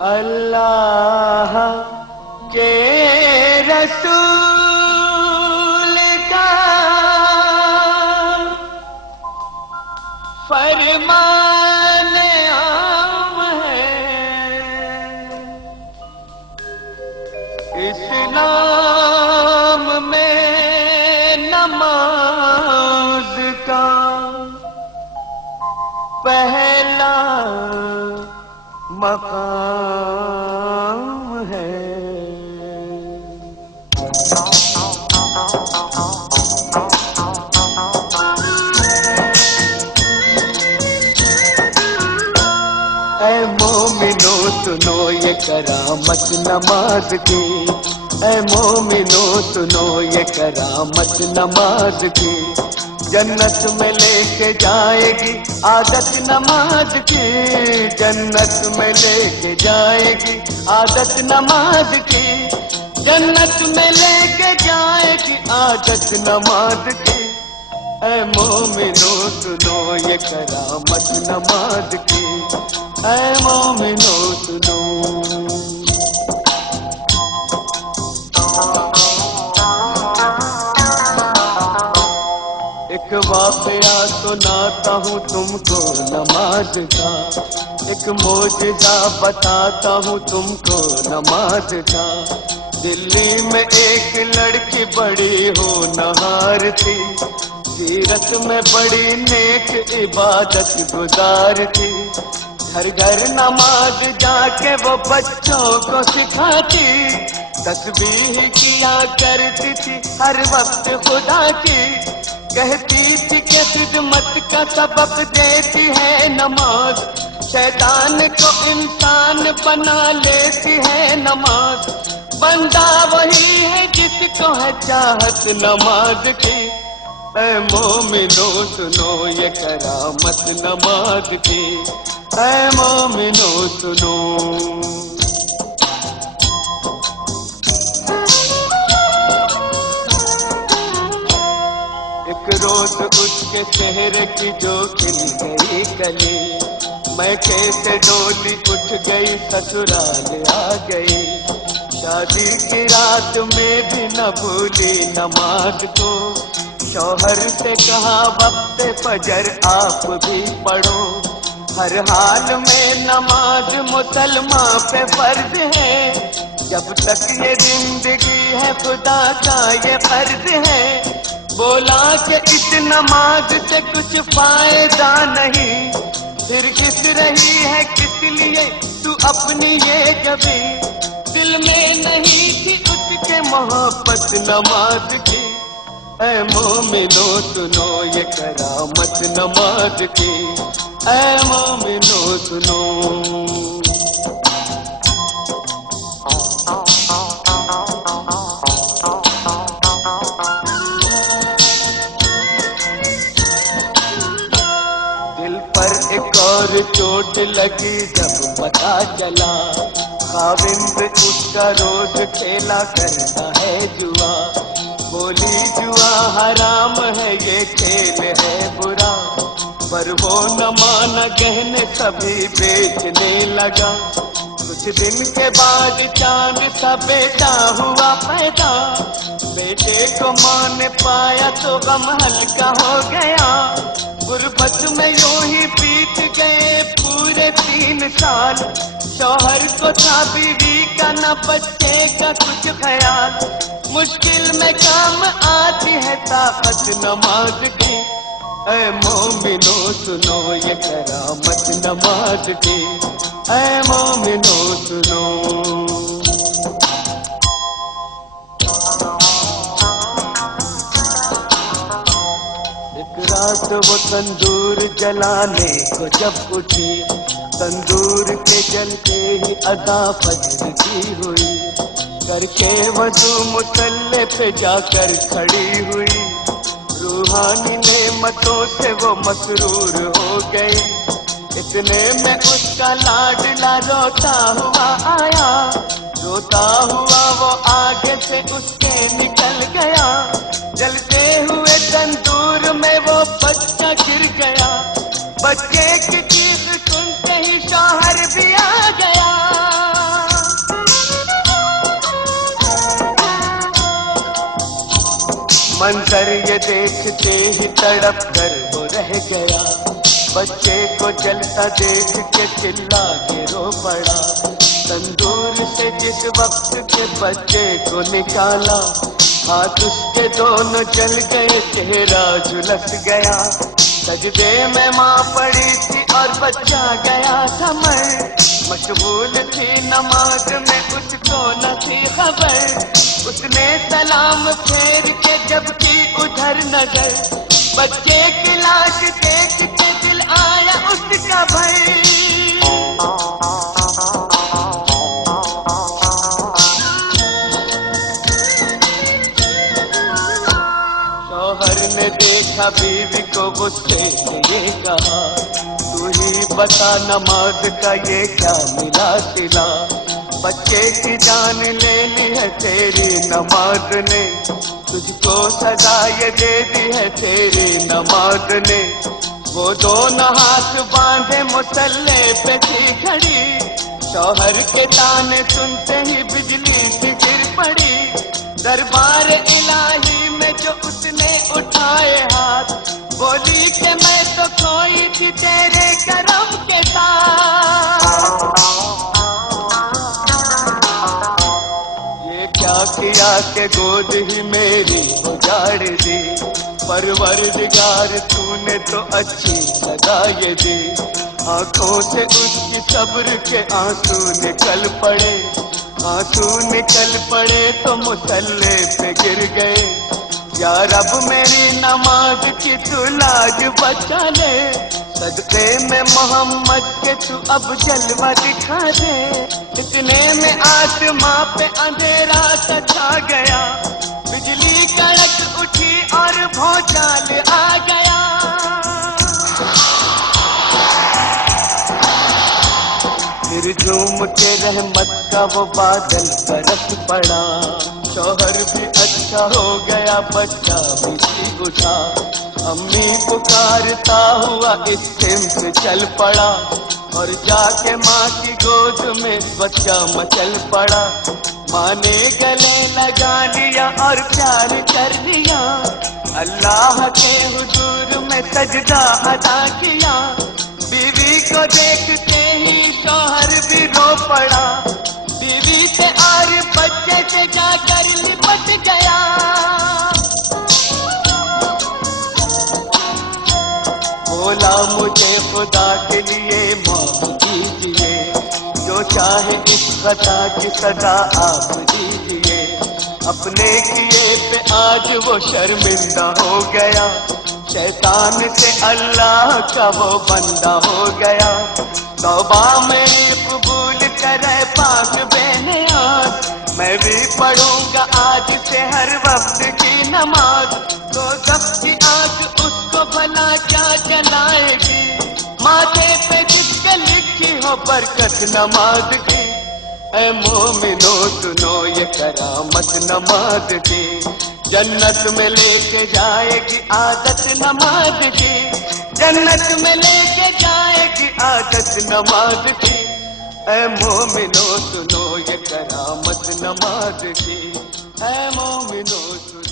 अल्लाह के रसूल का फरमान आम है, इस्लाम में नमाज का पहला मकाम है। ऐ मोमिनो सुनो ये करामत नमाज की, ऐ मोमिनो सुनो ये करामत नमाज की। जन्नत में लेके जाएगी आदत नमाज की, जन्नत में लेके जाएगी आदत नमाज की, जन्नत में लेके जाएगी आदत नमाज की। ऐ मोमिनो सुनो ये करामत नमाज की, ऐ मोमिनो सुनो। एक वाक़या सुनाता हूँ तुमको नमाज का, एक मौजज़ा बताता हूँ तुमको नमाज का। दिल्ली में एक लड़की बड़ी होनहार थी, सीरत में बड़ी नेक इबादत गुजार थी। घर घर नमाज जाके वो बच्चों को सिखाती, तस्बीह किया करती थी हर वक्त खुदा की। कहती थी कि खिदमत का सबक देती है नमाज, शैतान को इंसान बना लेती है नमाज। बंदा वही है जिसको है चाहत नमाज की। ऐ मोमिनो सुनो ये करामत नमाज की, ऐ मोमिनो सुनो। एक रोज उसके चेहरे की जो खिल गई कली, मैं कैसे डोली उठ गई ससुराल आ गई। शादी की रात में भी न भूली नमाज को, शौहर से कहा वक्त फजर आप भी पढ़ो। हर हाल में नमाज मुसलमान पे फर्ज है, जब तक ये जिंदगी है खुदा का ये फर्ज है। बोला कि इस नमाज से कुछ फायदा नहीं, फिर किस रही है किस लिए तू अपनी ये कभी। दिल में नहीं थी उसके मोहब्बत नमाज की। ऐ मोमिनो सुनो ये करामत नमाज की, ऐ मोमिनो सुनो। दिल पर एक और चोट लगी जब पता चला, खाविंद उसका रोज ठेला करता है जुआ। बोली जुआ हराम है ये खेल है बुरा, पर वो न माना गहने सभी बेचने लगा। कुछ दिन के बाद चांद सा बेटा हुआ पैदा, बेटे को माँ ने पाया तो गम हल्का हो गया। गुर्बत में यूं ही बीत गए पूरे 3 साल, शौहर को था बीवी का न बच्चे का कुछ ख्याल। मुश्किल में काम आती है ताकत नमाज की। ऐ मोमिनो सुनो ये करामत नमाज की, ऐ मोमिनो सुनो। एक रात वो तंदूर जलाने को जब उठी, तंदूर के जलते ही अदा फजर की हुई। करके वजू मुसल्ले पे जाकर खड़ी हुई, रूहानी नेमतों से वो मसरूर हो गई। इतने में उसका लाडला रोता हुआ आया, रोता हुआ वो आगे से उसके निकल गया। जलते हुए तंदूर में वो बच्चा गिर गया, बच्चे की चीख सुनते ही शौहर भी आ गया। मंजर ये देखते ही तड़प कर वो रह गया। बच्चे को जलता देख के चिल्ला के रो पड़ा। तंदूर से जिस वक्त के बच्चे को निकाला, हाथ उसके दोनों जल गए, चेहरा झुलस गया। सजदे में माँ पड़ी थी और बच्चा गया था मर। मशगूल थी नमाज में, उसको न थी खबर। उसने सलाम फेर के जब की उधर नजर, बच्चे की लाश देख के दिल आया उसका भय। शौहर ने देखा बीवी को, गुस्से से ये कहा, तू ही बता नमाज का ये क्या मिला सिला। बच्चे की जान ले ली है तेरी नमाज ने, तुझको सजा ये दे दी है तेरी नमाज ने। वो दोनों हाथ बांधे मुसल्ले पे थी खड़ी, शौहर के ताने सुनते ही बिजली सी गिर पड़ी। दरबार इलाही में जो उसने उठाए हाथ, बोली कि मैं तो खोई थी तेरे करम के साथ। ये क्या किया कि गोद ही मेरी उजाड़ दी, परवरदिगार तूने तो अच्छी सजा ये दी। आंखों से उसकी सब्र के आंसू निकल पड़े, आंसू निकल पड़े तो मुसल्ले पे गिर गए। या रब मेरी नमाज की तू लाज बचा ले, सदके में मोहम्मद के तू अब जलवा दिखा दे। इतने में आसमां पे अंधेरा सा छा गया, बिजली कड़क उठी और भौचाल आ गया। फिर झूम के रहमत का वो बादल बरस पड़ा। शौहर भी अच्छा हो गया, बच्चा भी ठीक उठा। अम्मी पुकारता हुआ स्टेम से चल पड़ा, और जाके माँ की गोद में बच्चा मचल पड़ा। माँ ने गले लगा लिया और प्यार कर लिया, अल्लाह के हुजूर में सजदा अदा किया। बीवी को देखते ही शौहर भी रो पड़ा, बीवी से और बच्चे से जाकर लिपट गया। बोला मुझे खुदा के लिए माफ कीजिए, जो चाहे इस खता की सजा आप दीजिए। अपने किए पे आज वो शर्मिंदा हो गया, शैतान से अल्लाह का वो बंदा हो गया। तौबा मेरी कबूल करे पाक बेनियाज, मैं भी पढ़ूंगा आज से हर वक्त की नमाज। तो सबकी आंख उसको भला क्या जलाएगी, माथे पे जिसके लिखी हो बरकत नमाज की। ऐ मोमिनो सुनो ये करामत नमाज की, जन्नत में लेके जाएगी आदत नमाज की। जन्नत में लेके जाएगी आदत नमाज की। ऐ मोमिनो सुनो ये करामत नमाज की, ऐ मोमिनो सुनो।